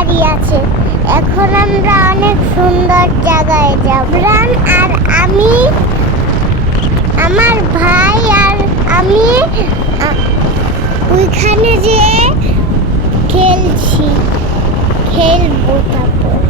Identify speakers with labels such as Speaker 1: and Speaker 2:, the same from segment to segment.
Speaker 1: বাড়ি আছে। এখন আমরা অনেক সুন্দর জায়গায় যাব। রান আর আমি, আমার ভাই আর আমি ওইখানে যে খেলছি, খেলব তারপর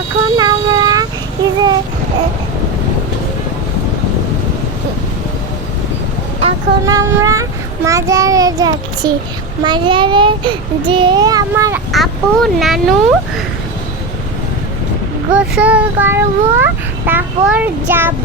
Speaker 1: এখন আমরা এই যে এ, এখন আমরা মাজারে যাচ্ছি। মাজারে যে আমার আপু নানু গোসল করব তারপর যাব।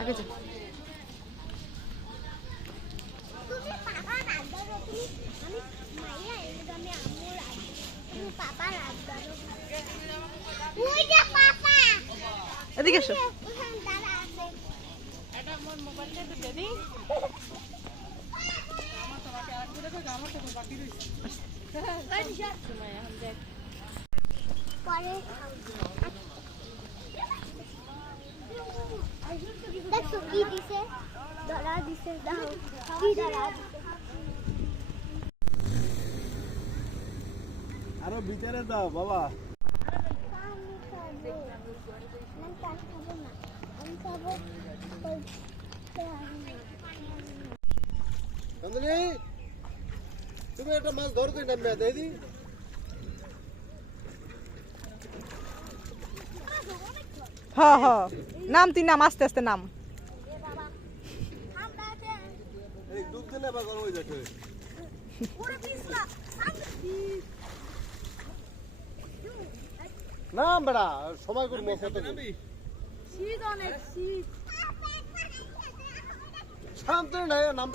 Speaker 2: আগে
Speaker 1: যা। এদিকে
Speaker 3: এসো।
Speaker 1: দাদা পরে দেখছ কি দিছে ধরা দিছে দাও কি ধরা
Speaker 2: আরও বিচারে দাও বাবা। তুমি একটা মাছ ধরতে নামবে দিদি
Speaker 3: হ হ। নাম তুই নাম আস্তে আস্তে নাম।
Speaker 2: ডুব গরম হয়ে যাচ্ছে না বেড়া সময় করব কত
Speaker 3: শীত অনেক শীত
Speaker 2: শান্ত নাই নাম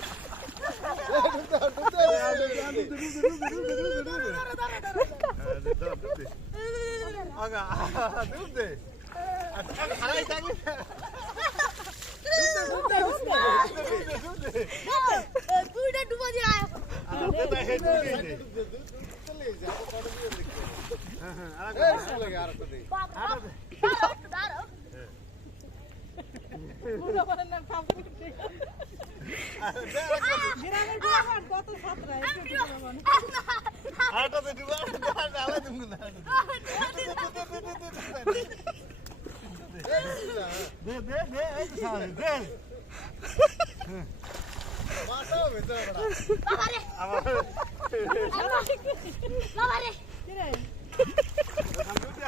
Speaker 1: দুইটা ডুবো দিয়ে আয় বাবা দাঁড়াও দাঁড়াও বাবারে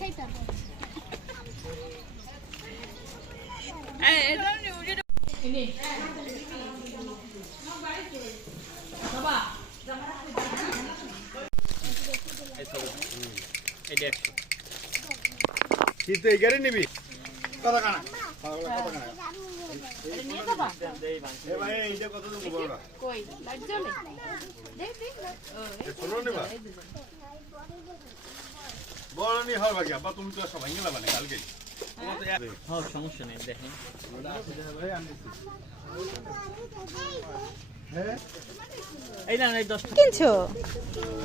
Speaker 1: খাইতাম।
Speaker 2: শীতে এই গাড়ি নিবি? কথা কানা কথা কানা এ ভাই এইটা কত দেবো বড়রা
Speaker 4: কই? লাইট জ্বলে? দেখ দেখ
Speaker 2: এ ষোলো নিবা? বড় নি বাকি আব্বা তুমি তো মানে কালকে।
Speaker 5: হ্যাঁ সমস্যা নেই দেখেন। এই না এই দশটা।
Speaker 3: কিনছো?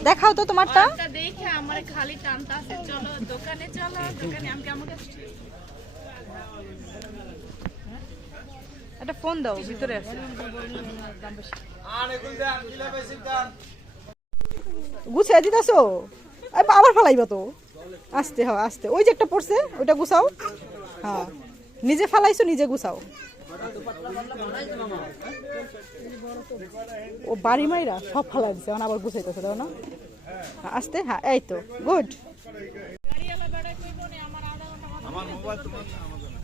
Speaker 3: দেখাও তো তোমারটা।
Speaker 4: একটা দেখে আমার খালি টানতা আছে। চলো দোকানে চলো দোকানে আমি আমাকে
Speaker 3: একটা ফোন দাও ভিতরে আছে। গুছিয়ে দিতেছো? আবার ফালাইবা তো। আস্তে হ্যাঁ আস্তে। ওই যে একটা পড়ছে ওইটা গুছাও। হ্যাঁ। নিজে ফালাইছো নিজে গুছাও। ও বাড়ি মাইরা সব ফালাই দিছে এখন আবার গুছাইতেছে দাও না? হ্যাঁ, আস্তে হ্যাঁ এই তো গুড।
Speaker 2: আমার মোবাইল তোমার না আমাদের না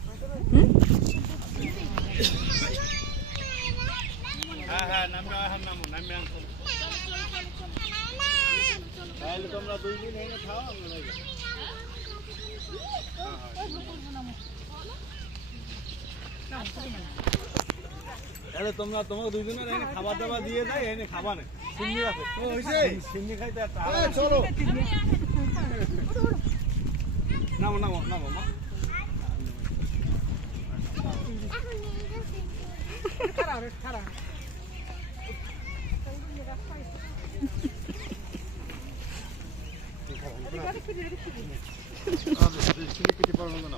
Speaker 2: হ্যাঁ হ্যাঁ নামটা এখন নাম নামে আনছো তাহলে তোমরা দুই দিন এনে খাও তাহলে তোমরা তোমাকে দুইজনের এনে খাবার দাবার দিয়ে দেয় এনে খাবার নেই সিন্নি আছে সিন্নি খাইতে চলো। নামো নামো নামো মা। সিন্নি পিঠে পারব না